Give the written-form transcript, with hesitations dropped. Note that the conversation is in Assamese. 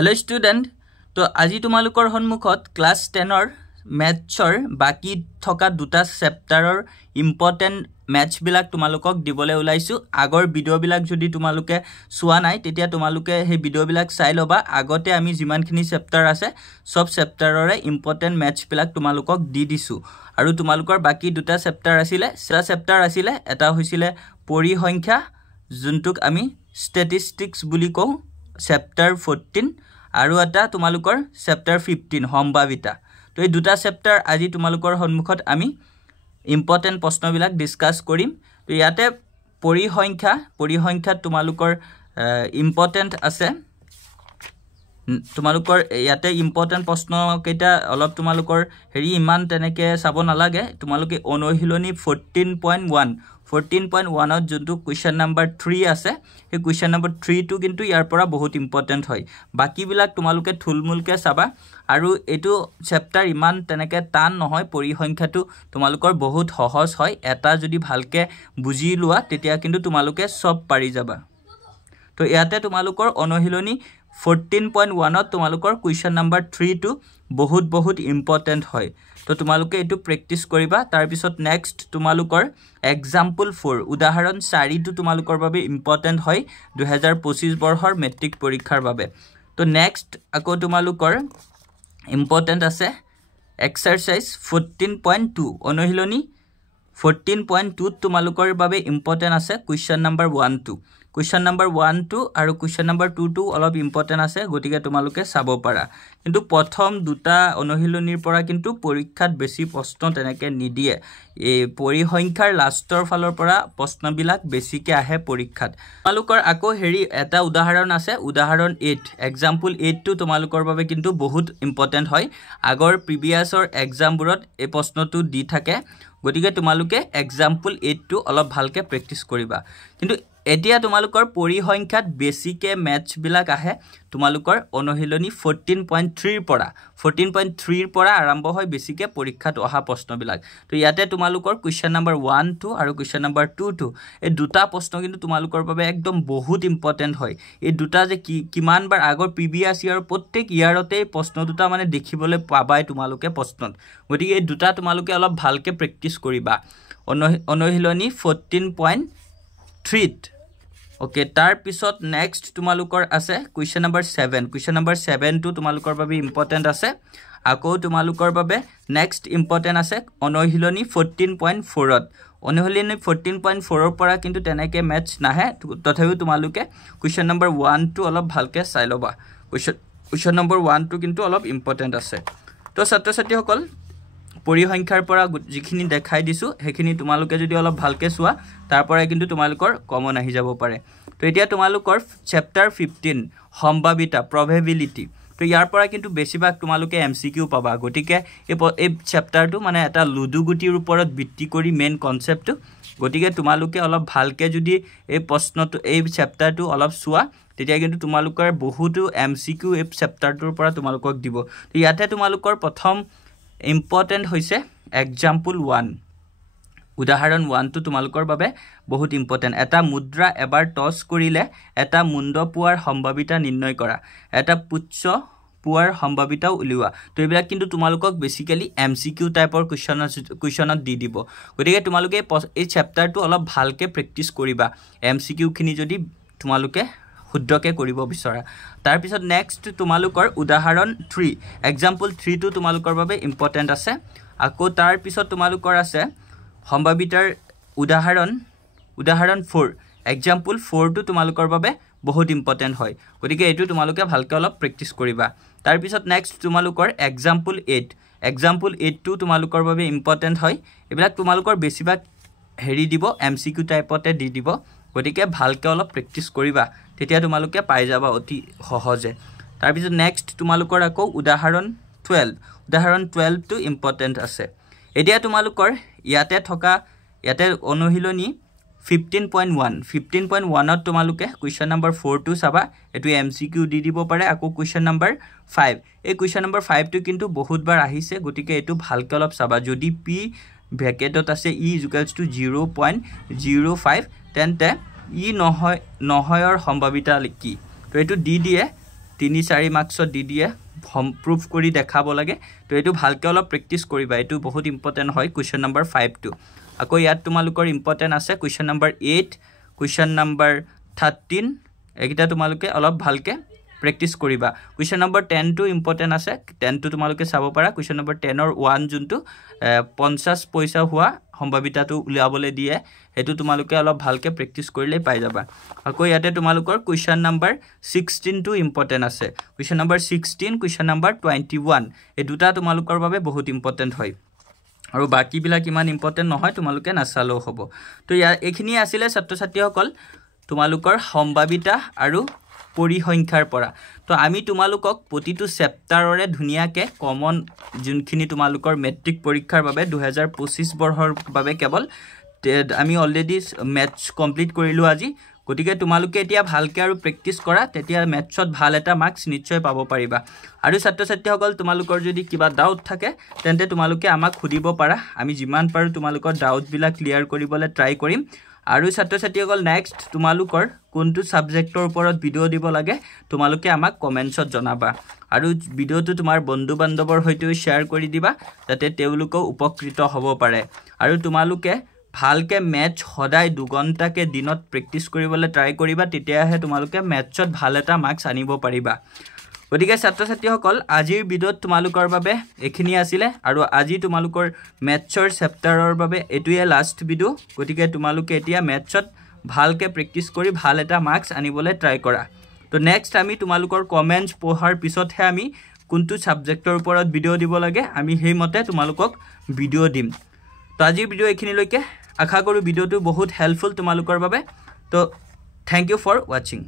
हेलो स्टूडेंट तो আজি তোমালোকৰ সন্মুখত ক্লাস 10 ৰ ম্যাথছৰ বাকি থকা দুটা চেপ্টাৰৰ ইম্পৰ্টেন্ট ম্যাথছ বিলাক তোমালোকক দিবলৈ ওলাইছো আগৰ ভিডিও বিলাক যদি তোমালোকে চোৱা নাই তেতিয়া তোমালোকে সেই ভিডিও বিলাক চাই লবা আগতে আমি যিমানখিনি চেপ্টাৰ আছে সব চেপ্টাৰৰে ইম্পৰ্টেন্ট ম্যাথছ বিলাক তোমালোকক দি দিছো আৰু তোমালোকৰ বাকি দুটা চেপ্টাৰ আছিলে এটা হৈছিলে পৰিসংখ্যা যোনটোক আমি ষ্টেটিষ্টিক্স বুলি কওঁ Chapter 14 আৰু এটা তোমালোকৰ Chapter 15 সম্ভাৱিতা তো এই দুটা চেপ্টাৰ আজি তোমালোকৰ সন্মুখত আমি ইম্পৰ্টেন্ট প্ৰশ্নবিলাক ডিসকাস কৰিম তো ইয়াতে পৰিসংখ্যা তোমালোকৰ ইম্পৰ্টেন্ট আছে তোমালোকৰ ইয়াতে ইম্পৰ্টেন্ট প্ৰশ্ন কেইটা অলপ তোমালোকৰ হেৰি ইমান তেনেকে চাব নালাগে তোমালোকে অনুশীলনী 14.1 ত যোনটো কোৱেশ্চন নম্বৰ 3 আছে এই কোৱেশ্চন নম্বৰ 3 টো কিন্তু ইয়াৰ পৰা বহুত ইম্পৰ্টেন্ট হয় বাকি বিলাক তোমালোকে থুলমুলকে চাবা আৰু এটো চেপ্টাৰ ইমান তেনেকে টান নহয় পৰিসংখ্যাটো তোমালোকৰ বহুত সহজ হয় এটা যদি ভালকে বুজি লোৱা তেতিয়া কিন্তু তোমালোকে সব পাৰি যাবা তো ইয়াতে তোমালোকৰ অনুশীলনী 14.1 ত তোমালোকৰ কোৱেশ্চন নম্বৰ 3 টো বহুত ইম্পৰ্টেন্ট হয় তো তোমালোকে এটো প্ৰেক্টিস কৰিবা তাৰ পিছত নেক্সট তোমালোকৰ এক্সাম্পল 4 উদাহৰণ 4 টো তোমালোকৰ বাবে ইম্পৰ্টেন্ট হয় 2025 বৰ্ষৰ মেট্ৰিক পৰীক্ষাৰ বাবে তো নেক্সট আকৌ তোমালোকৰ ইম্পৰ্টেন্ট আছে এক্সাৰসাইজ 14.2 অনুশীলনী 14.2 তোমালোকৰ বাবে ইম্পৰ্টেন্ট আছে কোৱেশ্চন নম্বৰ 1 2 Question number 1 2 আৰু question number 2 2 অলপ ইম্পৰ্টেন্ট আছে গটিকে তোমালোকে চাব পাৰা কিন্তু প্ৰথম দুটা অনুশীলনীৰ পৰা কিন্তু পৰীক্ষাত বেছি প্ৰশ্ন তেনেকে নিদিয়ে এই পৰিসংখ্যাৰ লাষ্টৰ ফালৰ পৰা প্ৰশ্নবিলাক বেছিকে আহে পৰীক্ষাত তোমালোকৰ আকৌ হেৰি এটা উদাহৰণ আছে উদাহৰণ 8 এক্সাম্পল 8 টো তোমালোকৰ বাবে কিন্তু বহুত ইম্পৰ্টেন্ট হয় আগৰ প্ৰিভিয়াছৰ এক্সামবোৰত এই প্ৰশ্নটো দি থাকে গটিকে তোমালোকে এক্সাম্পল 8 টো অলপ ভালকে প্ৰেক্টিস কৰিবা কিন্তু এতিয়া তোমালোকৰ পৰিসংখ্যাত বেছিকে ম্যাথছ বিলাক আহে তোমালোকৰ অনুশীলনী 14.3 ৰ পৰা আৰম্ভ হয় বেছিকে পৰীক্ষাত অহা প্ৰশ্ন বিলাক তো ইয়াতে তোমালোকৰ কোৱেশ্চন নম্বৰ 1 2 আৰু কোৱেশ্চন নম্বৰ 2 2 এই দুটা প্ৰশ্ন কিন্তু তোমালোকৰ বাবে একদম বহুত ইম্পৰ্টেন্ট হয় এই দুটা যে কিমান বাৰ আগৰ প্ৰিভিয়াস ইয়াৰ প্ৰত্যেক ইয়াৰতে প্ৰশ্ন দুটা মানে দেখিবলৈ পাবাই তোমালোকে প্ৰশ্নত গতিকে এই দুটা তোমালোকে অলপ ভালকে প্ৰেক্টিস কৰিবা অনুশীলনী 14.3 Okay tar pisot next tumalukor ase question number 7 to tumalukor babe important ase ako tumalukor babe next important ase onohiloni 14.4 ot onohiloni 14.4 or pora kintu teneke match nahe tothabi tumaluke question number 1 to olop bhalke sai loba question number 1 to kintu olop important ase to satya sati hokol পৰিসংখ্যাৰ পৰা যিখিনি দেখাই দিছো হেখিনি তোমালোকে যদি অলপ ভালকে চোৱা তাৰ পৰা কিন্তু তোমালোকৰ কমন আহি যাব পাৰে তো এতিয়া তোমালোকৰ চ্যাপ্টাৰ 15 সম্ভাৱিতা probability তো ইয়াৰ পৰা কিন্তু বেছিভাগ তোমালোকে এমসিকিউ পাবা গটিকে এই চ্যাপ্টাৰটো মানে এটা লুডু গুটিৰ ওপৰত ভিত্তি কৰি মেইন কনসেপ্টটো গটিকে তোমালোকে অলপ ভালকে যদি এই প্ৰশ্নটো এই চ্যাপ্টাৰটো অলপ চোৱা তেতিয়া কিন্তু তোমালোকৰ বহুতো এমসিকিউ এই চ্যাপ্টাৰটোৰ পৰা তোমালোকক দিব তো ইয়াতে তোমালোকৰ প্ৰথম important hoise example 1 উদাহৰণ 1 to তোমালোকৰ বাবে বহুত ইম্পৰ্টেন্ট এটা মুদ্ৰা এবাৰ টস কৰিলে এটা মুণ্ড পোৱাৰ সম্ভাৱিতা নিৰ্ণয় কৰা এটা পুচ্ছ পোৱাৰ সম্ভাৱিতা উলিওৱা তো এইবিলাক কিন্তু তোমালোকক বেসিক্যালি এমসিকিউ টাইপৰ কোৱেশ্চনত দি দিব গতিকে তোমালোকে এই চ্যাপ্টাৰটো অলপ ভালকে প্ৰেক্টিস কৰিবা এমসিকিউ খিনি যদি তোমালোকে শুদ্ধকে কৰিব বিচৰা তাৰ পিছত নেক্সট তোমালোকৰ উদাহৰণ 3 এক্সাম্পল 3 টো তোমালোকৰ বাবে ইম্পৰ্টেন্ট আছে আকৌ তাৰ পিছত তোমালোকৰ আছে সম্ভাৱিতাৰ উদাহৰণ 4 এক্সাম্পল 4 টো তোমালোকৰ বাবে বহুত ইম্পৰ্টেন্ট হয় গতিকে এটো তোমালোকে ভালকে অলপ প্ৰেক্টিস কৰিবা তাৰ পিছত নেক্সট তোমালোকৰ এক্সাম্পল 8 টো তোমালোকৰ বাবে ইম্পৰ্টেন্ট হয় এবিলাক তোমালোকৰ বেছিভাগ হেৰি দিব এমসিকিউ টাইপতে দি দিব গতিকে ভালকে অলপ প্ৰেক্টিস কৰিবা তেতিয়া তোমালোকে পাই যাবা অতি সহজে তাৰ পিছত নেক্সট তোমালোকৰ আকৌ উদাহৰণ 12 টো ইম্পৰ্টেন্ট আছে এতিয়া তোমালোকৰ ইয়াতে অনুশীলনী 15.1 ত তোমালোকে কোৱেশ্চন নম্বৰ 4 টো চাবা এটো এমসিকিউ দি দিব পাৰে আকৌ কোৱেশ্চন নম্বৰ 5 এই কোৱেশ্চন নম্বৰ 5 টো কিন্তু বহুত বাৰ আহিছে গতিকে এটো ভালকে অলপ চাবা যদি p ব্ৰেকেটত আছে e = 0.05 তেন্তে ই নহয়ৰ সম্ভাৱিতা কি তো এটো দি দিয়ে 3-4 মাৰ্কছত দি দিয়ে প্ৰুফ কৰি দেখাব লাগে তো এটো ভালকে অলপ প্ৰেক্টিস কৰিবা এটো বহুত ইম্পৰ্টেন্ট হয় কোৱেশ্চন নম্বৰ 5 টো আকৌ ইয়াত তোমালোকৰ ইম্পৰ্টেন্ট আছে কোৱেশ্চন নম্বৰ 8 কোৱেশ্চন নম্বৰ 13 একিটা তোমালোকে অলপ ভালকে প্ৰেক্টিস কৰিবা কোৱেশ্চন নম্বৰ 10 টো ইম্পৰ্টেন্ট আছে 10 টো তোমালোকে চাব পাৰা কোৱেশ্চন নম্বৰ 10 ৰ 1 যোনটো 50 পইচা হোৱা সম্ভাৱিতাটো উলিয়াবলৈ দিয়ে হেতু তোমালোকে অলপ ভালকে প্ৰেক্টিস কৰিলে পাই যাবা আকৌ ইয়াতে তোমালোকৰ কোৱেশ্চন নম্বৰ 16 টো ইম্পৰ্টেন্ট আছে কোৱেশ্চন নম্বৰ 16 কোৱেশ্চন নম্বৰ 21 এই দুটা তোমালোকৰ বাবে বহুত ইম্পৰ্টেন্ট হয় আৰু বাকি বিলাক ইমান ইম্পৰ্টেন্ট নহয় তোমালোকে নাচালেও হ'ব তো এখিনি আছিল ছাত্ৰ ছাত্ৰীসকল তোমালোকৰ সম্ভাৱিতা আৰু পৰিসংখ্যাৰ পৰা তো আমি তোমালোকক প্ৰতিটো চেপ্টাৰৰে ধুনিয়াকে কমন যোনখিনি তোমালোকৰ মেট্ৰিক পৰীক্ষাৰ বাবে 2025 বৰ্ষৰ বাবে কেৱল আমি অলৰেডি ম্যাথছ কমপ্লিট কৰিলো আজি গতিকে তোমালোকে এতিয়া ভালকে আৰু প্ৰেক্টিস কৰা তেতিয়া ম্যাথছত ভাল এটা মাৰ্কস নিশ্চয় পাব পাৰিবা আৰু ছাত্ৰ ছাত্ৰীসকল তোমালোকৰ যদি কিবা ডাউট থাকে তেন্তে তোমালোকে আমাক খুদিব পাৰা আমি যিমান পাৰো তোমালোকৰ ডাউট বিলাক ক্লিয়াৰ কৰিবলৈ ট্ৰাই কৰিম আৰু ছাত্ৰ ছাত্ৰীসকল নেক্সট তোমালোকৰ কোনটো সাবজেক্টৰ ওপৰত ভিডিও দিব লাগে তোমালোকে আমাক কমেন্টছত জনাবা আৰু ভিডিওটো তোমাৰ বন্ধু বান্ধৱৰ হৈতে শেয়াৰ কৰি দিবা যাতে তেওঁলোকো উপকৃত হ'ব পাৰে আৰু তোমালোকে ভালকে ম্যাথ সদায় 2 ঘণ্টাকে দিনত প্ৰেক্টিস কৰিবলৈ ট্ৰাই কৰিবা তেতিয়াহে তোমালোকে ম্যাথছত ভাল এটা মাৰ্কস আনিব পাৰিবা গতিকে ছাত্ৰ ছাত্ৰীসকল আজিৰ ভিডিওত তোমালোকৰ বাবে এখিনি আছিল আৰু আজি তোমালোকৰ ম্যাথছৰ চেপ্টাৰৰ বাবে এটোয়ে লাষ্ট ভিডিও গতিকে তোমালোকে এতিয়া ম্যাথছত ভালকে প্ৰেক্টিস কৰি ভাল এটা মাৰ্কস আনিবলৈ ট্ৰাই কৰা তো নেক্সট আমি তোমালোকৰ কমেন্টছ পঢ়াৰ পিছতহে আমি কোনটো সাবজেক্টৰ ওপৰত ভিডিও দিব লাগে আমি হেই মতে তোমালোকক ভিডিও দিম তো আজিৰ ভিডিও এখিনিলৈকে আশা কৰো ভিডিওটো বহুত হেল্পফুল তোমালোকৰ বাবে তো থ্যাংক ইউ ফৰ ওয়াচিং